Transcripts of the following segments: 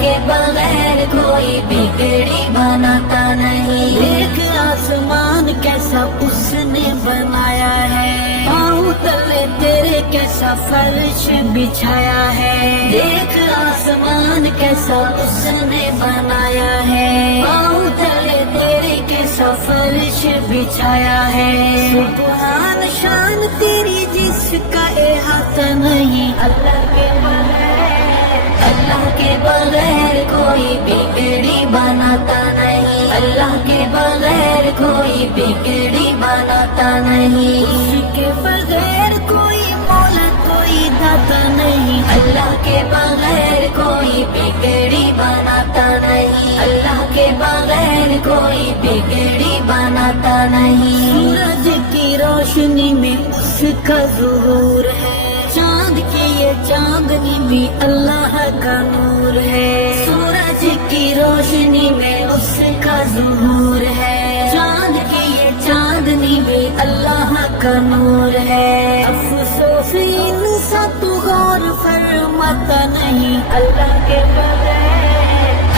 کے بغیر کوئی بگڑی بناتا نہیں. دیکھ آسمان کیسا اس نے بنایا ہے، پاؤں تلے تیرے کیسا فرش بچھایا ہے. دیکھ آسمان کیسا اس نے بنایا ہے، پاؤں تلے تیرے کیسا فرش بچھایا ہے. سبحان شان تیری جس کا احاطہ نہیں، اللہ کے بغیر، اللہ کے بغیر کوئی بگڑی بناتا نہیں. اللہ کے بغیر کوئی بگڑی بناتا نہیں. اس کے بغیر کوئی مولا کوئی داتا نہیں. اللہ کے بغیر کوئی بگڑی بناتا نہیں. اللہ کے بغیر کوئی بگڑی بناتا نہیں. سورج کی روشنی میں اس کا ظہور ہے، چاند کی یہ چاندنی بھی اللہ کا نور ہے. سورج کی روشنی میں اس کا ظہور ہے، چاند کی یہ چاندنی بھی اللہ کا نور ہے. افسوس انسان تو غور فرماتا نہیں، اللہ کے بغیر،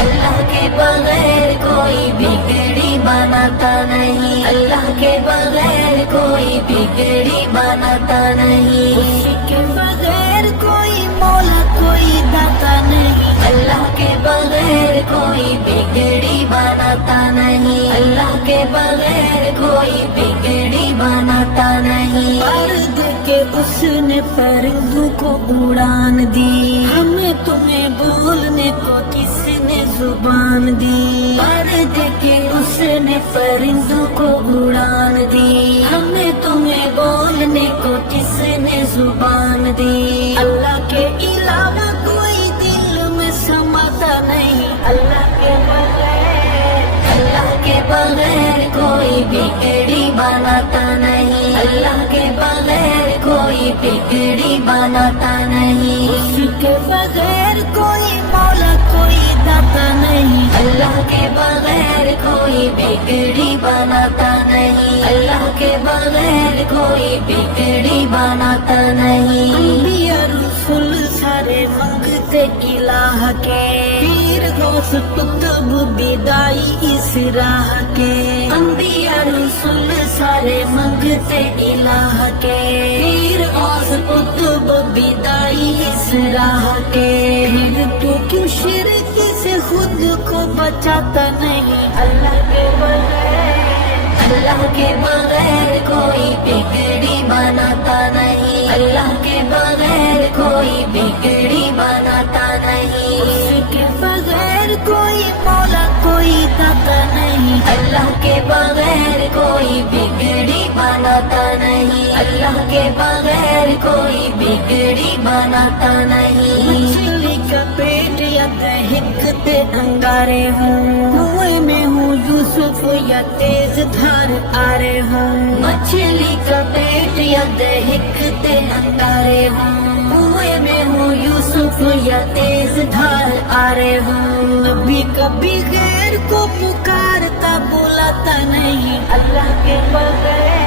اللہ کے بغیر کوئی بگڑی بناتا نہیں. اللہ کے بغیر کوئی بگڑی بناتا نہیں. اس کے بغیر کوئی مولا کوئی داتا نہیں. اللہ کے بغیر کوئی بگڑی بناتا نہیں. اللہ کے بغیر کوئی بگڑی بناتا نہیں. پرد کے اس نے پرندوں کو اڑان دی، ہمیں تمہیں بولنے کو کس نے زبان دی. پرد کے اس نے پرندوں کو اڑان دی، ہمیں تمہیں بولنے کو کس نے زبان دی. اللہ کے علاوہ کوئی دل میں سماتا نہیں، اللہ کے بغیر، اللہ کے بغیر کوئی بگڑی بناتا نہیں. اللہ کے بغیر کوئی بگڑی بناتا نہیں. اس کے بغیر کوئی مولا کوئی داتا نہیں. اللہ کے بغیر کوئی بگڑی بناتا نہیں. اللہ کے بغیر کوئی بگڑی بناتا نہیں. انبیاء رسول سارے منگتے الہ کے، پیر غوث قطب بدائی اس راہ کے. انبیاء رسول سارے منگتے الہ کے، پیر غوث قطب بدائی اس راہ کے. پھر تو کیوں شرک سے خود کو بچاتا نہیں، اللہ کے بغیر، اللہ کے بغیر کوئی بگڑی بناتا نہیں. اللہ کے بغیر کوئی بگڑی بناتا نہیں. اس کے بغیر کوئی مولا کوئی داتا نہیں. اللہ کے بغیر کوئی بگڑی بناتا نہیں. اللہ کے بغیر کوئی بگڑی بناتا نہیں. مچھلی کا پیٹ یا دہکتے انگارے ہوں، کنویں میں ہوں یوسف یا تیز دھار آرے ہوں. مچھلی کا پیٹ یا دہکتے انگارے ہوں، کنویں میں ہوں یوسف یا تیز دھار آرے ہوں. کبھی کبھی غیر کو پکارتا بلاتا نہیں، اللہ کے بغیر،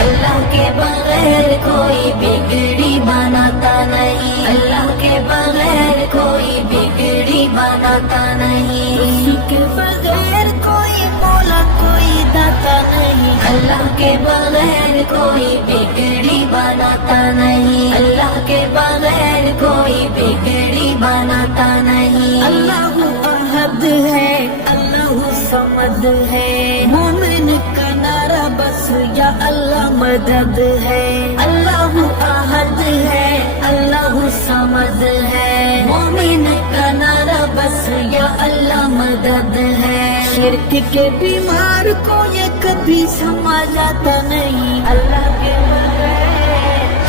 اللہ کے بغیر کوئی بگڑی بناتا نہیں. اللہ کے بغیر کوئی بگڑی بناتا نہیں. اس کے بغیر کوئی مولا کوئی داتا نہیں. اللہ کے بغیر کوئی بگڑی بناتا نہیں. اللہ کے بغیر کوئی بگڑی بناتا نہیں. اللہ احد ہے، اللہ صمد ہے، مومن کا نعرہ بس یا اللہ مدد ہے. اللہ احد ہے، اللہ صمد ہے، مومن کا نعرہ بس یا اللہ مدد ہے. شرک کے بیمار کو یہ کبھی سمجھاتا نہیں، اللہ کے بغیر،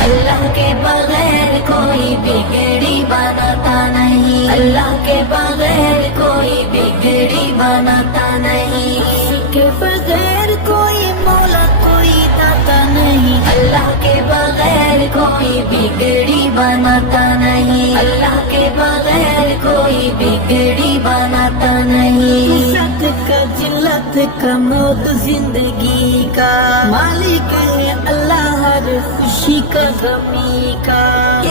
اللہ کے بغیر کوئی بگڑی بناتا نہیں. اللہ کے بغیر کوئی بگڑی بناتا نہیں. اس کے بغیر کوئی مولا کوئی داتا نہیں. اللہ کے بغیر کوئی بگڑی بناتا نہیں. اللہ کے بغیر کوئی بگڑی بناتا نہیں. عزت کا جلت کا موت زندگی کا مالک ہے اللہ، ہر خوشی کا غمی کا.